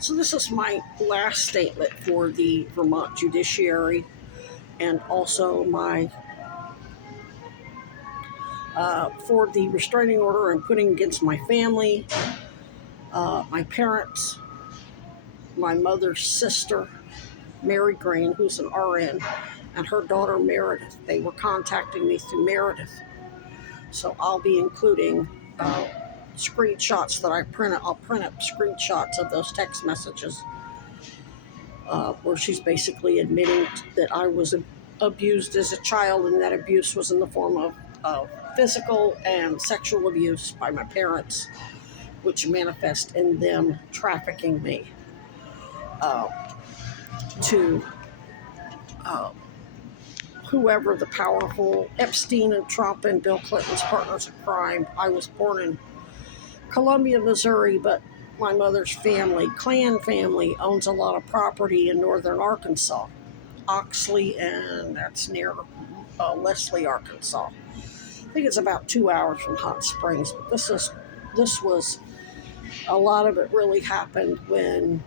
So this is my last statement for the Vermont Judiciary, and also my for the restraining order I'm putting against my family, my parents, my mother's sister, Mary Green, who's an RN, and her daughter Meredith. They were contacting me through Meredith. So I'll be including screenshots that I print. I'll print up screenshots of those text messages where she's basically admitting that I was abused as a child, and that abuse was in the form of physical and sexual abuse by my parents, which manifest in them trafficking me uh, to whoever the powerful Epstein and Trump and Bill Clinton's partners in crime. I was born in Columbia, Missouri, but my mother's family, clan family, owns a lot of property in northern Arkansas, Oxley, and that's near Leslie, Arkansas. I think it's about 2 hours from Hot Springs. But this was a lot of it really happened when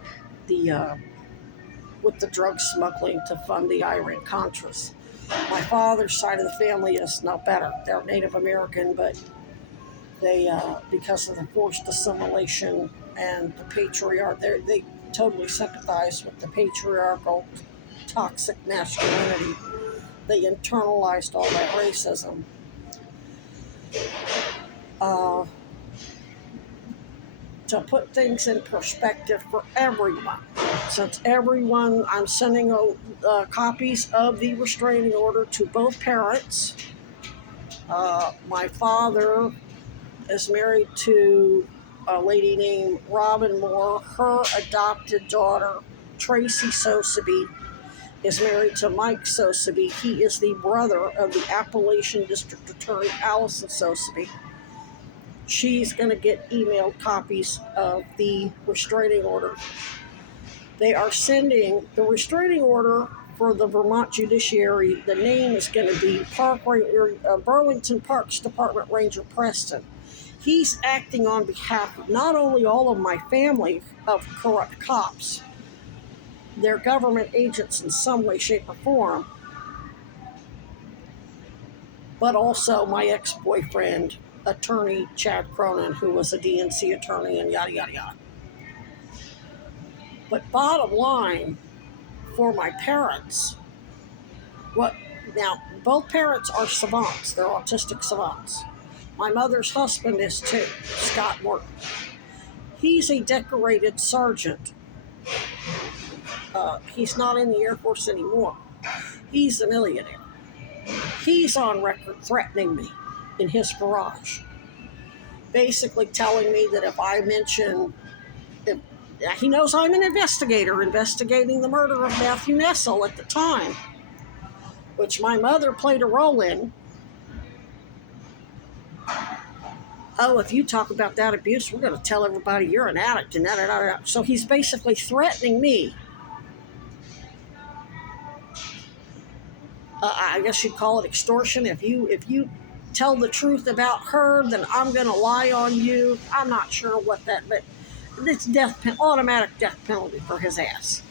with the drug smuggling to fund the Iran Contras. My father's side of the family is no better. They're Native American, but they, because of the forced assimilation and the patriarch, they totally sympathize with the patriarchal, toxic masculinity. They internalized all that racism. To put things in perspective for everyone, since everyone, I'm sending copies of the restraining order to both parents. My father is married to a lady named Robin Moore. Her adopted daughter, Tracy Sosebee, is married to Mike Sosebee. He is the brother of the Appalachian District Attorney, Alison Sosebee. She's going to get emailed copies of the restraining order. They are sending the restraining order for the Vermont Judiciary. The name is going to be Burlington Parks Department Ranger Preston. He's acting on behalf of not only all of my family of corrupt cops, they're government agents in some way, shape, or form, but also my ex-boyfriend, attorney Chad Cronin, who was a DNC attorney, and yada, yada, yada. But bottom line, for my parents, now, both parents are savants. They're autistic savants. My mother's husband is too, Scott Morton. He's a decorated sergeant. He's not in the Air Force anymore. He's a millionaire. He's on record threatening me in his garage, basically telling me that if I mention, he knows I'm an investigator investigating the murder of Matthew Nessel at the time, which my mother played a role in. Oh, if you talk about that abuse, we're going to tell everybody you're an addict and that. So he's basically threatening me. I guess you'd call it extortion. If you tell the truth about her, then I'm going to lie on you. I'm not sure what that, but it's automatic death penalty for his ass.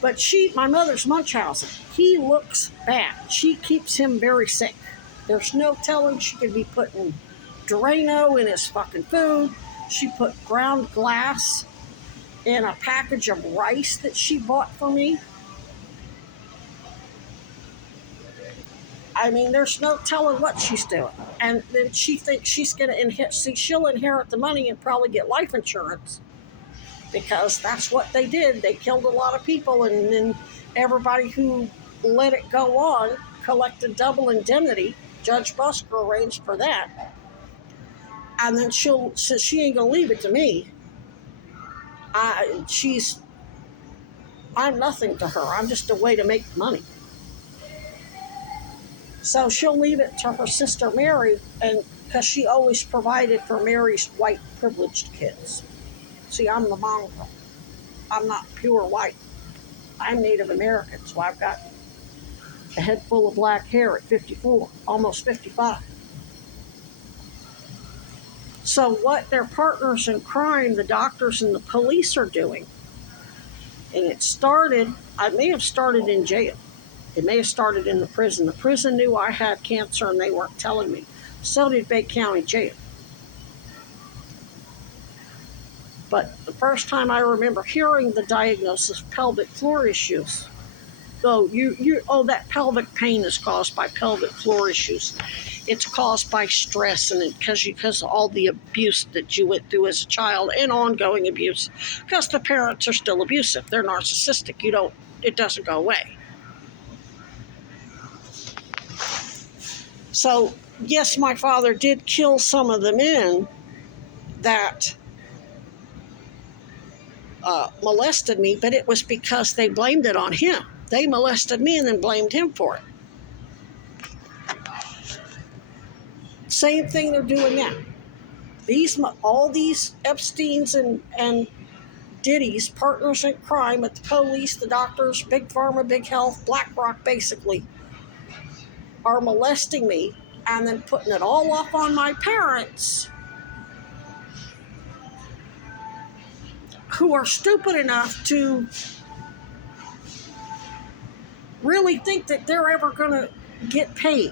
But my mother's Munchausen, he looks bad. She keeps him very sick. There's no telling. She could be putting Drano in his fucking food. She put ground glass in a package of rice that she bought for me. I mean, there's no telling what she's doing. And then she thinks she's going to she'll inherit the money and probably get life insurance, because that's what they did. They killed a lot of people, and then everybody who let it go on collected double indemnity. Judge Busker arranged for that. And then since she ain't going to leave it to me, I'm nothing to her. I'm just a way to make money. So she'll leave it to her sister Mary, and because she always provided for Mary's white privileged kids. See, I'm the mongrel. I'm not pure white. I'm Native American, so I've got a head full of black hair at 54, almost 55. So what their partners in crime, the doctors and the police, are doing, and I may have started in jail. It may have started in the prison. The prison knew I had cancer and they weren't telling me. So did Bay County Jail. But the first time I remember hearing the diagnosis of pelvic floor issues, that pelvic pain is caused by pelvic floor issues. It's caused by stress and because of all the abuse that you went through as a child and ongoing abuse. Because the parents are still abusive. They're narcissistic. It doesn't go away. So, yes, my father did kill some of the men that molested me, but it was because they blamed it on him. They molested me and then blamed him for it. Same thing they're doing now. All these Epsteins and Diddy's, partners in crime with the police, the doctors, Big Pharma, Big Health, BlackRock, basically, are molesting me and then putting it all off on my parents, who are stupid enough to really think that they're ever going to get paid.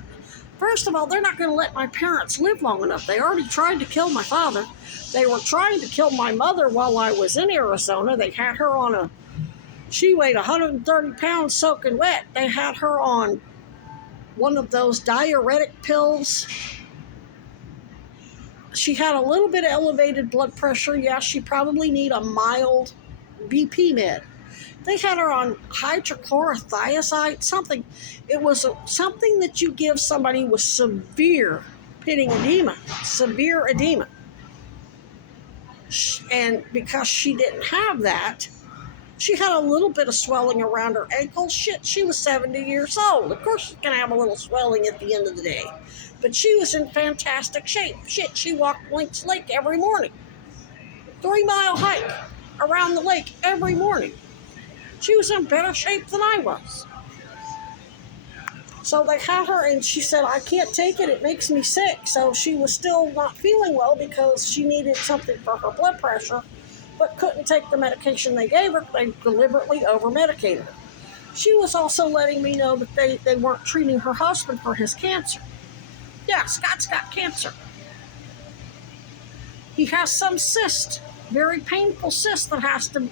First of all, they're not going to let my parents live long enough. They already tried to kill my father. They were trying to kill my mother while I was in Arizona. They had her she weighed 130 pounds soaking wet. They had her on one of those diuretic pills. She had a little bit of elevated blood pressure. Yeah, she probably need a mild BP med. They had her on hydrochlorothiazide, something. It was something that you give somebody with severe pitting edema, severe edema. And because she didn't have that, she had a little bit of swelling around her ankles. Shit, she was 70 years old. Of course she's going to have a little swelling at the end of the day. But she was in fantastic shape. Shit, she walked Lynx Lake every morning. 3-mile hike around the lake every morning. She was in better shape than I was. So they had her, and she said, I can't take it. It makes me sick. So she was still not feeling well because she needed something for her blood pressure, but couldn't take the medication they gave her. They deliberately over-medicated her. She was also letting me know that they weren't treating her husband for his cancer. Yeah, Scott's got cancer. He has some cyst, very painful cyst that has to...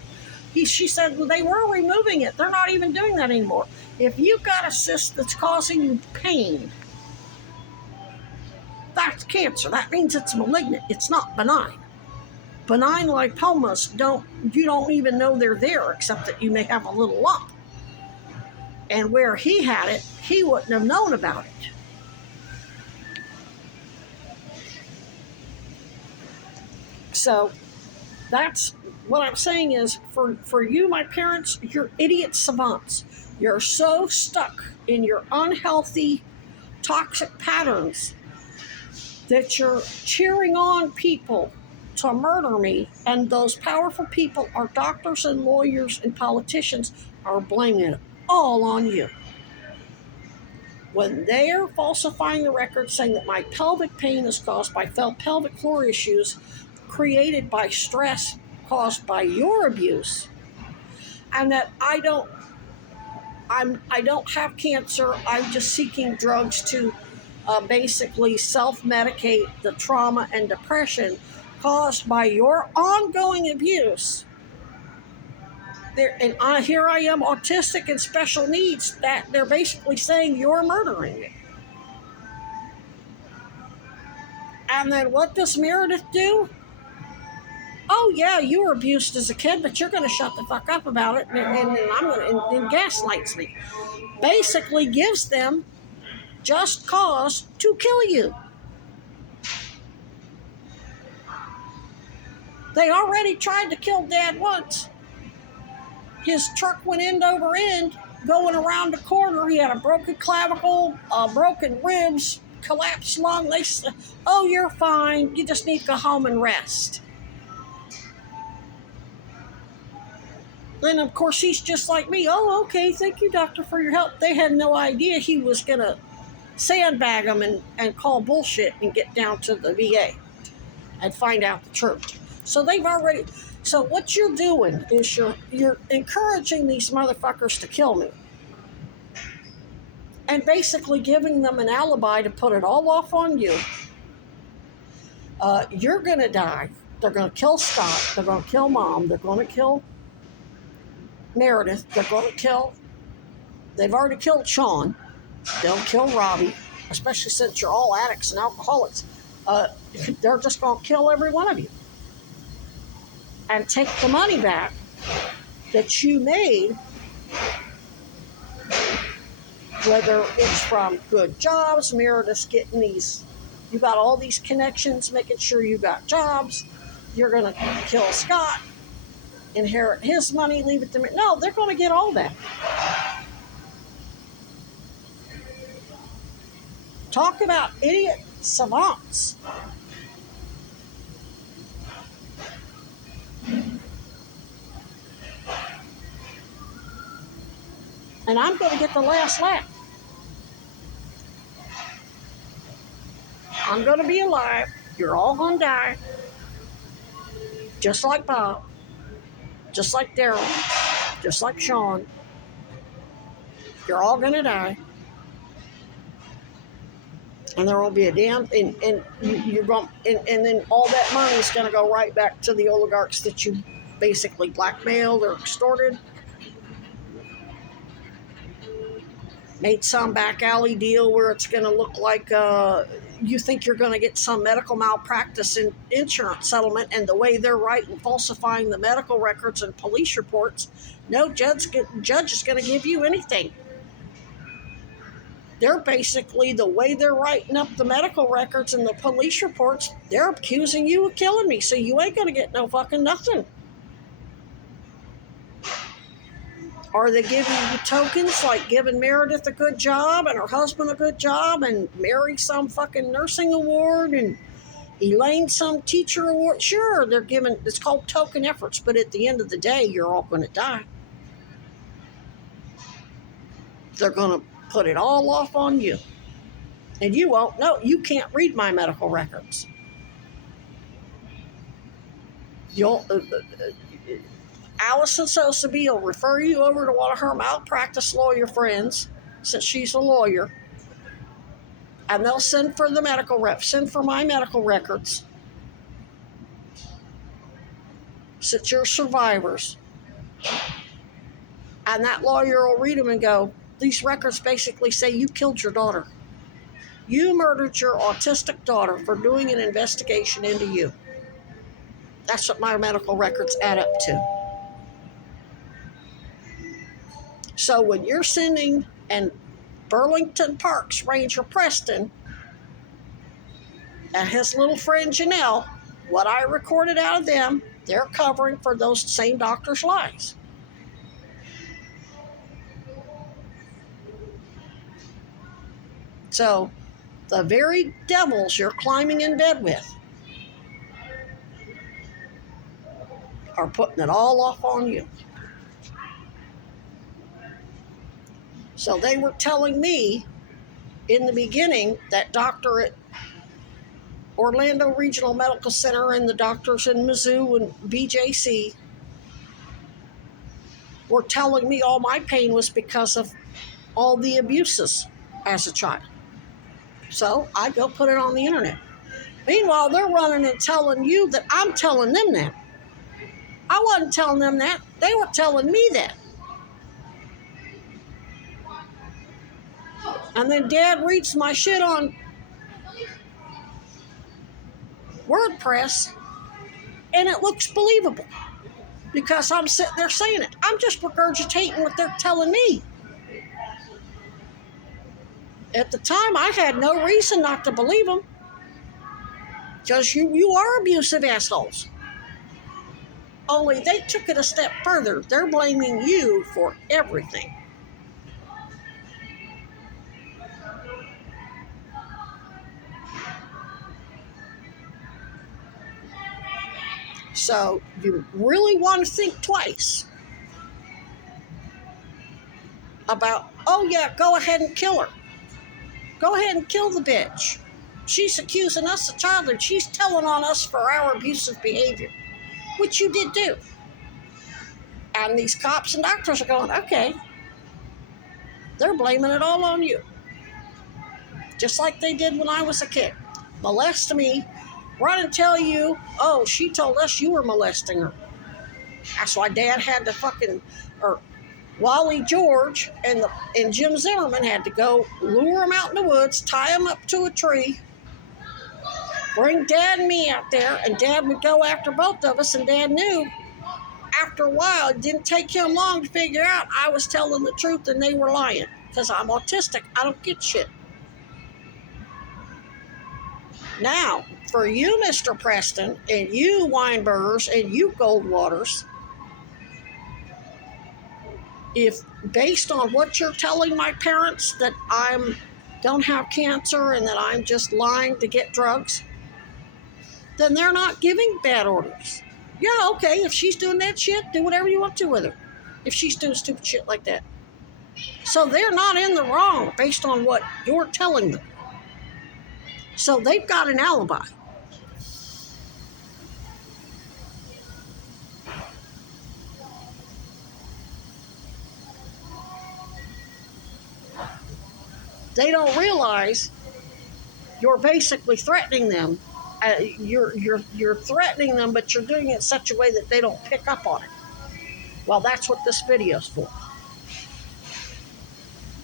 She said, well, they were removing it. They're not even doing that anymore. If you've got a cyst that's causing you pain, that's cancer. That means it's malignant. It's not benign. Benign lipomas you don't even know they're there, except that you may have a little lump. And where he had it, he wouldn't have known about it. So that's what I'm saying is, for you, my parents, you're idiot savants. You're so stuck in your unhealthy, toxic patterns that you're cheering on people to murder me, and those powerful people are doctors and lawyers and politicians are blaming it all on you. When they're falsifying the record saying that my pelvic pain is caused by pelvic floor issues created by stress caused by your abuse, and that I don't have cancer, I'm just seeking drugs to basically self-medicate the trauma and depression caused by your ongoing abuse. Here I am, autistic and special needs, that they're basically saying you're murdering me. And then what does Meredith do? Oh yeah, you were abused as a kid, but you're going to shut the fuck up about it, and gaslights me. Basically gives them just cause to kill you. They already tried to kill Dad once. His truck went end over end, going around the corner. He had a broken clavicle, broken ribs, collapsed lung. They said, oh, you're fine. You just need to go home and rest. And of course, he's just like me. Oh, okay, thank you, doctor, for your help. They had no idea he was going to sandbag them and call bullshit and get down to the VA. and find out the truth. So they've already. So what you're doing is you're encouraging these motherfuckers to kill me, and basically giving them an alibi to put it all off on you. You're gonna die. They're gonna kill Scott. They're gonna kill Mom. They're gonna kill Meredith. They're gonna kill. They've already killed Sean. They'll kill Robbie, especially since you're all addicts and alcoholics. They're just gonna kill every one of you and take the money back that you made, whether it's from good jobs, Meredith's getting these, you got all these connections, making sure you got jobs. You're going to kill Scott, inherit his money, leave it to me. No, they're going to get all that. Talk about idiot savants. And I'm going to get the last laugh. I'm going to be alive. You're all going to die. Just like Bob. Just like Daryl. Just like Sean. You're all going to die. And there won't be a damn, and you're going, and then all that money is going to go right back to the oligarchs that you basically blackmailed or extorted. Made some back alley deal where it's going to look like you think you're going to get some medical malpractice in insurance settlement, and the way they're writing, falsifying the medical records and police reports, no judge is going to give you anything. They're basically, the way they're writing up the medical records and the police reports, they're accusing you of killing me, so you ain't going to get no fucking nothing. Are they giving you tokens like giving Meredith a good job and her husband a good job and Mary some fucking nursing award and Elaine some teacher award? Sure, they're giving, it's called token efforts, but at the end of the day, you're all going to die. They're going to put it all off on you. And you won't know. You can't read my medical records. You'll... Alison Sosebee will refer you over to one of her malpractice lawyer friends, since she's a lawyer, and they'll send for the medical rep, send for my medical records, since you're survivors. And that lawyer will read them and go, these records basically say you killed your daughter. You murdered your autistic daughter for doing an investigation into you. That's what my medical records add up to. So when you're sending, and Burlington Parks Ranger Preston and his little friend Janelle, what I recorded out of them, they're covering for those same doctors' lies. So the very devils you're climbing in bed with are putting it all off on you. So they were telling me in the beginning that doctor at Orlando Regional Medical Center and the doctors in Mizzou and BJC were telling me all my pain was because of all the abuses as a child. So I go put it on the internet. Meanwhile, they're running and telling you that I'm telling them that. I wasn't telling them that. They were telling me that. And then Dad reads my shit on WordPress, and it looks believable because I'm sitting there saying it. I'm just regurgitating what they're telling me. At the time, I had no reason not to believe them, because you are abusive assholes. Only they took it a step further. They're blaming you for everything. So you really want to think twice about, oh yeah, go ahead and kill her. Go ahead and kill the bitch. She's accusing us of child abuse. She's telling on us for our abusive behavior, which you did do. And these cops and doctors are going, okay, they're blaming it all on you. Just like they did when I was a kid. Molest me, run and tell you, oh, she told us you were molesting her. That's why Dad had to or Wally George and Jim Zimmerman had to go lure him out in the woods, tie him up to a tree, bring Dad and me out there, and Dad would go after both of us, and Dad knew after a while, it didn't take him long to figure out I was telling the truth and they were lying, because I'm autistic. I don't get shit. Now, for you, Mr. Preston, and you, Weinbergers, and you, Goldwaters, if based on what you're telling my parents that I don't have cancer and that I'm just lying to get drugs, then they're not giving bad orders. Yeah, okay, if she's doing that shit, do whatever you want to with her. If she's doing stupid shit like that. So they're not in the wrong based on what you're telling them. So they've got an alibi. They don't realize you're basically threatening them. You're threatening them, but you're doing it in such a way that they don't pick up on it. Well, that's what this video's for.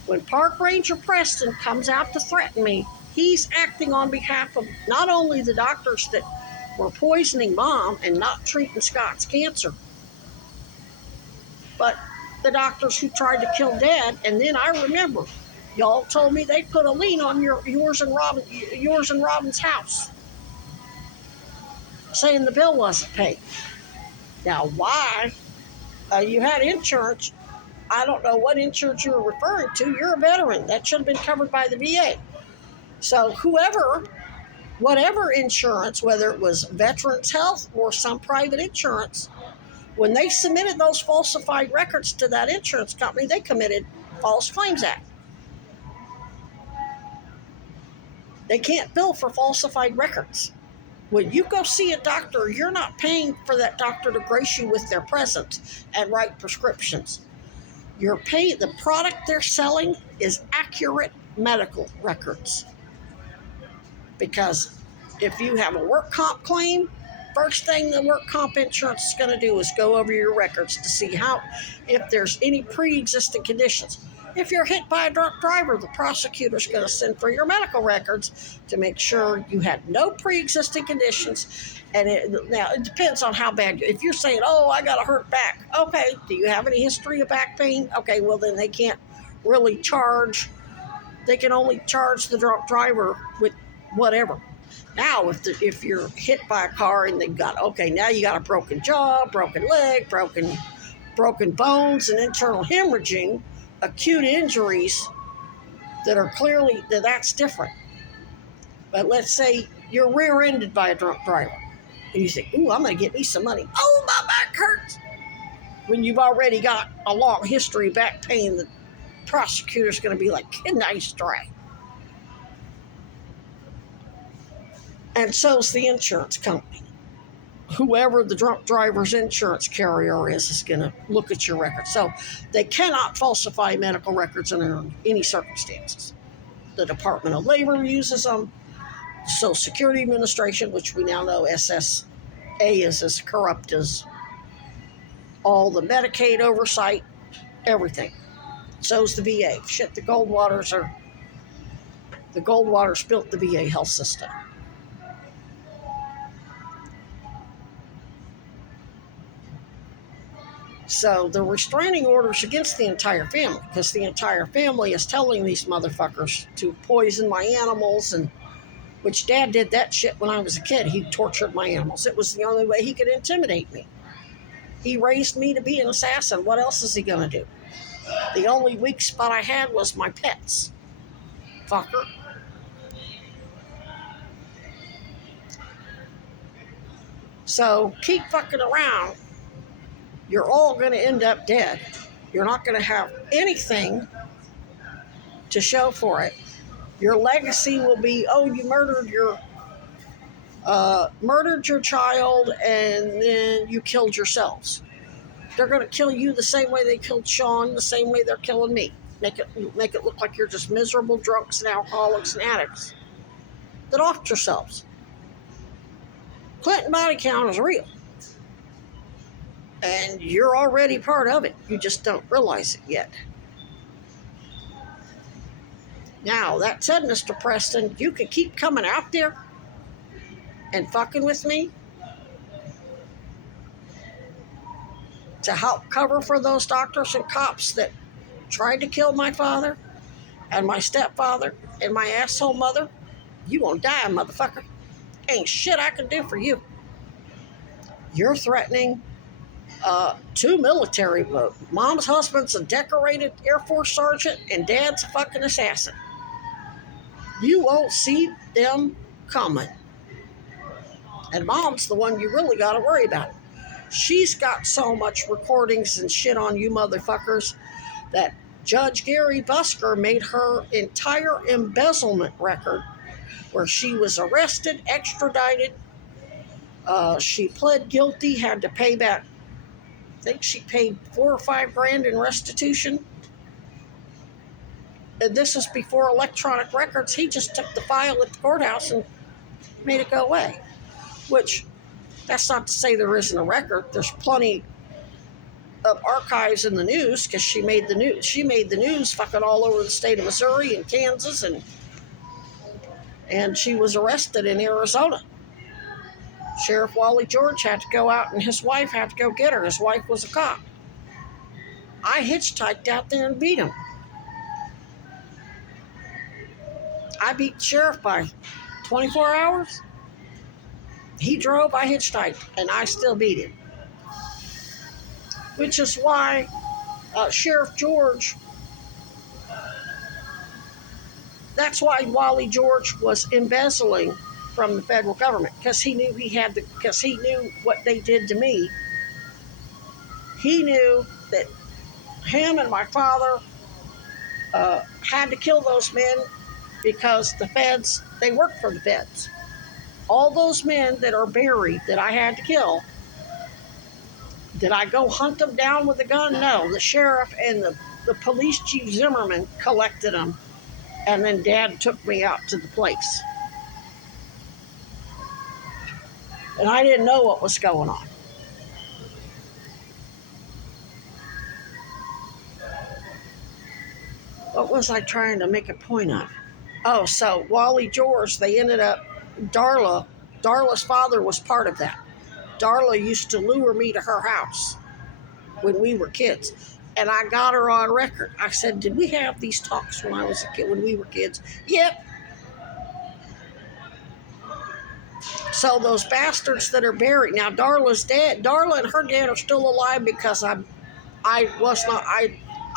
When Park Ranger Preston comes out to threaten me, he's acting on behalf of not only the doctors that were poisoning Mom and not treating Scott's cancer, but the doctors who tried to kill Dad. And then I remember, y'all told me they put a lien on yours and Robin's house, saying the bill wasn't paid. Now, why? You had insurance. I don't know what insurance you were referring to. You're a veteran. That should have been covered by the VA. So whatever insurance, whether it was Veterans Health or some private insurance, when they submitted those falsified records to that insurance company, they committed False Claims Act. They can't bill for falsified records. When you go see a doctor, you're not paying for that doctor to grace you with their presence and write prescriptions. You're paying, the product they're selling is accurate medical records. Because if you have a work comp claim, first thing the work comp insurance is going to do is go over your records to see if there's any pre-existing conditions. If you're hit by a drunk driver, the prosecutor's going to send for your medical records to make sure you had no pre-existing conditions. And now it depends on how bad. If you're saying, oh, I got a hurt back. Okay, do you have any history of back pain? Okay, well then they can't really charge. They can only charge the drunk driver with whatever. Now, if you're hit by a car and they've got, okay, now you got a broken jaw, broken leg, broken bones, and internal hemorrhaging, acute injuries that are clearly, that's different. But let's say you're rear-ended by a drunk driver and you say, ooh, I'm going to get me some money. Oh, my back hurts. When you've already got a long history of back pain, the prosecutor's going to be like, nice try. And so's the insurance company. Whoever the drunk driver's insurance carrier is going to look at your record. So they cannot falsify medical records under any circumstances. The Department of Labor uses them. Social Security Administration, which we now know SSA is as corrupt as all the Medicaid oversight, everything. So's the VA. Shit, the Goldwaters built the VA health system. So the restraining order's against the entire family, because the entire family is telling these motherfuckers to poison my animals, and which Dad did that shit when I was a kid. He tortured my animals. It was the only way he could intimidate me. He raised me to be an assassin. What else is he gonna do? The only weak spot I had was my pets. Fucker. So keep fucking around. You're all going to end up dead. You're not going to have anything to show for it. Your legacy will be, oh, you murdered your child and then you killed yourselves. They're going to kill you the same way they killed Sean, the same way they're killing me. Make it look like you're just miserable drunks and alcoholics and addicts that offed yourselves. Clinton body count is real. And you're already part of it. You just don't realize it yet. Now, that said, Mr. Preston, you can keep coming out there and fucking with me to help cover for those doctors and cops that tried to kill my father and my stepfather and my asshole mother. You gonna die, motherfucker. Ain't shit I can do for you. You're threatening two military. Mom's husband's a decorated Air Force sergeant and dad's a fucking assassin. You won't see them coming. And mom's the one you really got to worry about. She's got so much recordings and shit on you motherfuckers that Judge Gary Busker made her entire embezzlement record where she was arrested, extradited. She pled guilty, had to pay back, I think she paid $4 or $5 grand in restitution. And this is before electronic records. He just took the file at the courthouse and made it go away. Which, that's not to say there isn't a record. There's plenty of archives in the news because she made the news. She made the news fucking all over the state of Missouri and Kansas, and she was arrested in Arizona. Sheriff Wally George had to go out and his wife had to go get her. His wife was a cop. I hitchhiked out there and beat him. I beat the sheriff by 24 hours. He drove, I hitchhiked, and I still beat him. Which is why Sheriff George, that's why Wally George was embezzling from the federal government, because he knew because he knew what they did to me. He knew that him and my father had to kill those men because the feds, they worked for the feds. All those men that are buried that I had to kill, did I go hunt them down with a gun? No. The sheriff and the police chief Zimmerman collected them, and then Dad took me out to the place. And I didn't know what was going on. What was I trying to make a point of? Oh, so Wally George, they ended up, Darla's father was part of that. Darla used to lure me to her house when we were kids. And I got her on record. I said, did we have these talks when I was a kid, when we were kids? Yep. So those bastards that are buried, now Darla's dead. Darla and her dad are still alive because I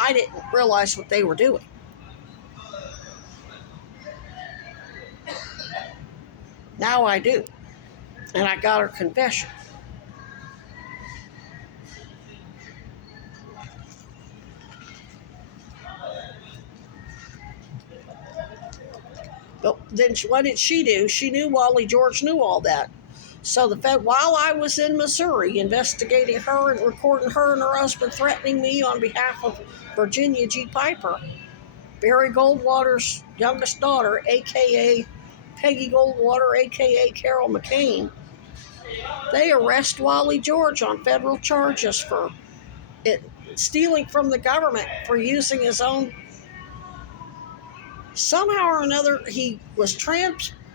didn't realize what they were doing. Now I do. And I got her confession. But then what did she do? She knew Wally George knew all that. So the Fed, while I was in Missouri investigating her and recording her and her husband threatening me on behalf of Virginia G. Piper, Barry Goldwater's youngest daughter, a.k.a. Peggy Goldwater, a.k.a. Carol McCain, they arrest Wally George on federal charges for stealing from the government for using his own. Somehow or another, he was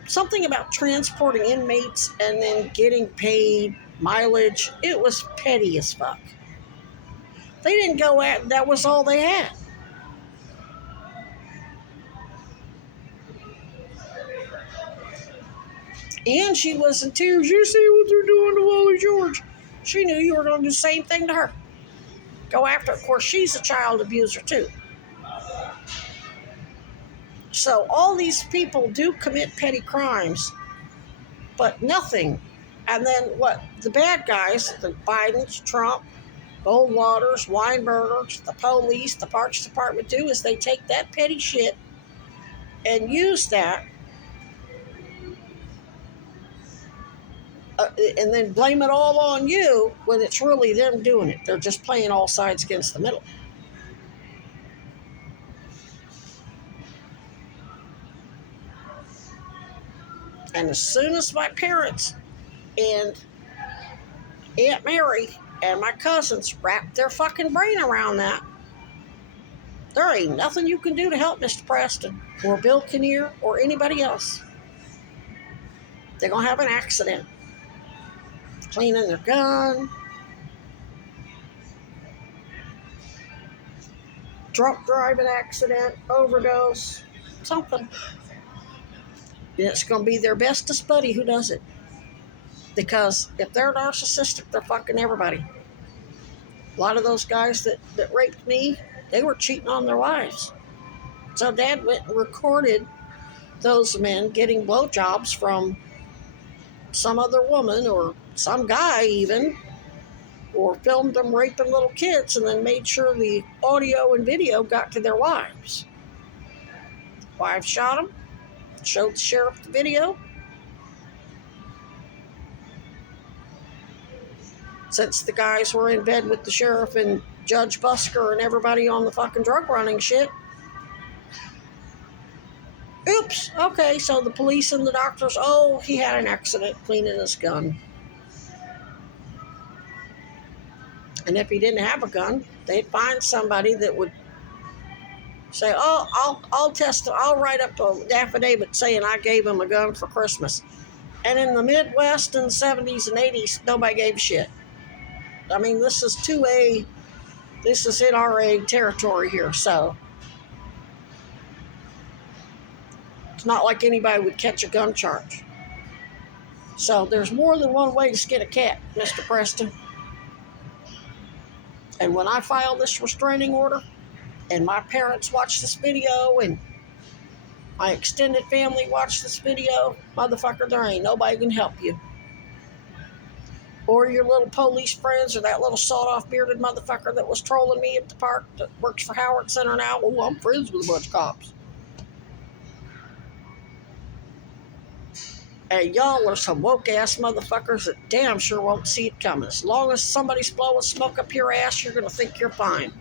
something about transporting inmates and then getting paid mileage. It was petty as fuck. They didn't go at, that was all they had. And she was in tears. You see what they're doing to Wally George. She knew you were going to do the same thing to her. Go after her. Of course, she's a child abuser too. So all these people do commit petty crimes, but nothing. And then what the bad guys, the Bidens, Trump, Goldwaters, Weinbergers, the police, the Parks Department do is they take that petty shit and use that and then blame it all on you when it's really them doing it. They're just playing all sides against the middle. And as soon as my parents and Aunt Mary and my cousins wrapped their fucking brain around that, there ain't nothing you can do to help Mr. Preston or Bill Kinnear or anybody else. They're going to have an accident. Cleaning their gun, drunk driving accident, overdose, something. And it's going to be their bestest buddy who does it. Because if they're narcissistic, they're fucking everybody. A lot of those guys that raped me, they were cheating on their wives. So Dad went and recorded those men getting blowjobs from some other woman or some guy even, or filmed them raping little kids and then made sure the audio and video got to their wives. Wives shot them, showed the sheriff the video. Since the guys were in bed with the sheriff and Judge Busker and everybody on the fucking drug running shit. Oops, okay, so the police and the doctors, oh, he had an accident cleaning his gun. And if he didn't have a gun, they'd find somebody that would say, oh, I'll write up an affidavit saying I gave him a gun for Christmas. And in the Midwest in the 70s and 80s, nobody gave a shit. I mean, this is NRA territory here, so it's not like anybody would catch a gun charge. So there's more than one way to skin a cat, Mr. Preston. And when I file this restraining order, and my parents watch this video, and my extended family watch this video, motherfucker, there ain't nobody can help you. Or your little police friends, or that little sawed-off bearded motherfucker that was trolling me at the park that works for Howard Center now. Oh, I'm friends with a bunch of cops. And y'all are some woke-ass motherfuckers that damn sure won't see it coming. As long as somebody's blowing smoke up your ass, you're going to think you're fine.